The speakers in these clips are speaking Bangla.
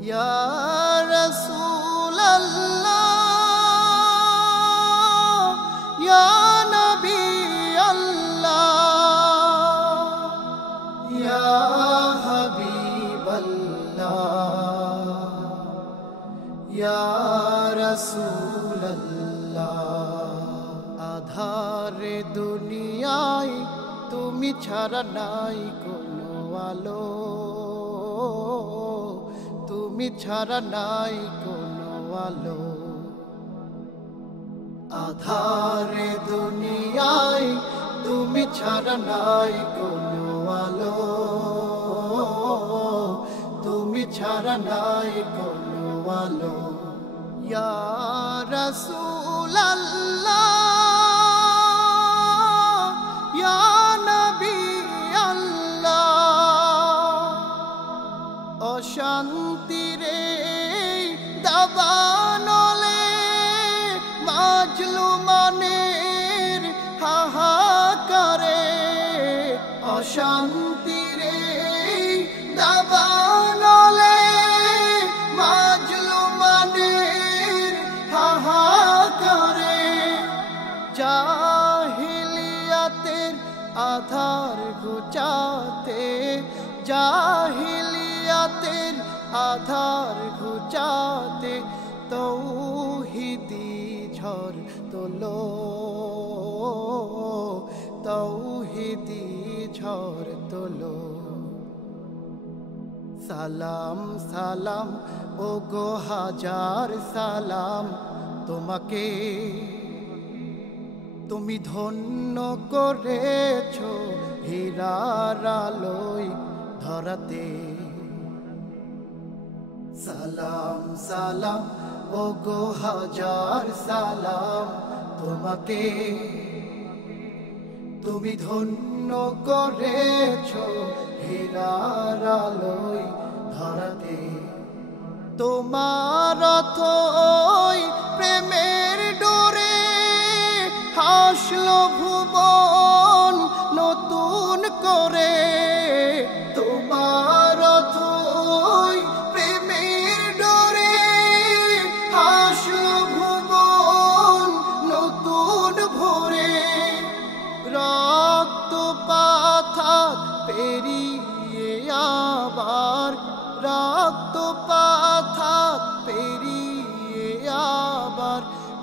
ইয়া রাসূলাল্লাহ ইয়া নবী আল্লাহ ইয়া হাবিবাল্লাহ ইয়া রাসূলাল্লাহ আধারে দুনিয়ায় তুমি ছাড়া নাই কোনো আলো তুমি ছাড়া নাই কোনো আলো আধারে দুনিয়ায় তুমি ছাড়া নাই কোনো আলো তুমি ছাড়া নাই কোনো আলো ইয়া রাসূলাল্লাহ ইয়া নবী আল্লাহ অশান্তির দাবানলে মাজলুমানের হাহাকারে অশান্তির দাবানলে মাজলুমানের হাহাকারে জাহিলিয়াতের আধার ঘুচাতে জাহিলিয়াতের আধার ঘুচাতে তৌহিদি ঝড় তোলো তৌহিদি ঝড় তোলো সালাম সালাম ও গো হাজার সালাম তোমাকে তুমি ধন্য করেছো হীরার আলোয় ধরাতে সালাম সালাম ও গো হাজার সালাম তোমাকে তুমি ধন্য করেছো হীরার আলোয় ধরাতে তোমার অথই প্রেমের ডোরে হাসলো ভুবন নতুন করে তোমার অথই প্রেমের ডোরে হাসলো ভুবন নতুন ভোরে রক্তপাত পেরিয়ে আবার রক্তপাত পেরিয়ে আবার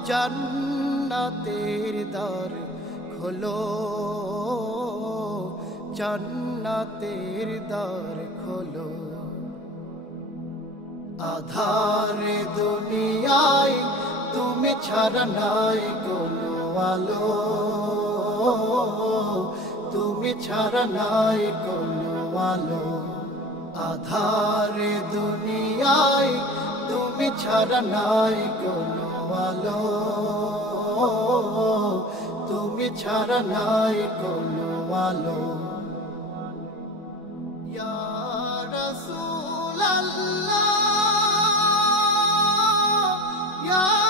জান্নাতের দ্বার খোলো জান্নাতের দ্বার খোলো আধারে দুনিয়ায় তুমি ছাড়া নাই কোনো আলো তুমি ছাড়া নাই কোনো আলো আধারে দুনিয়ায় তুমি ছাড়া নাই কোনো আলো তুমি ছাড়া নাই কোনো আলো ইয়া রাসূলাল্লাহ ইয়া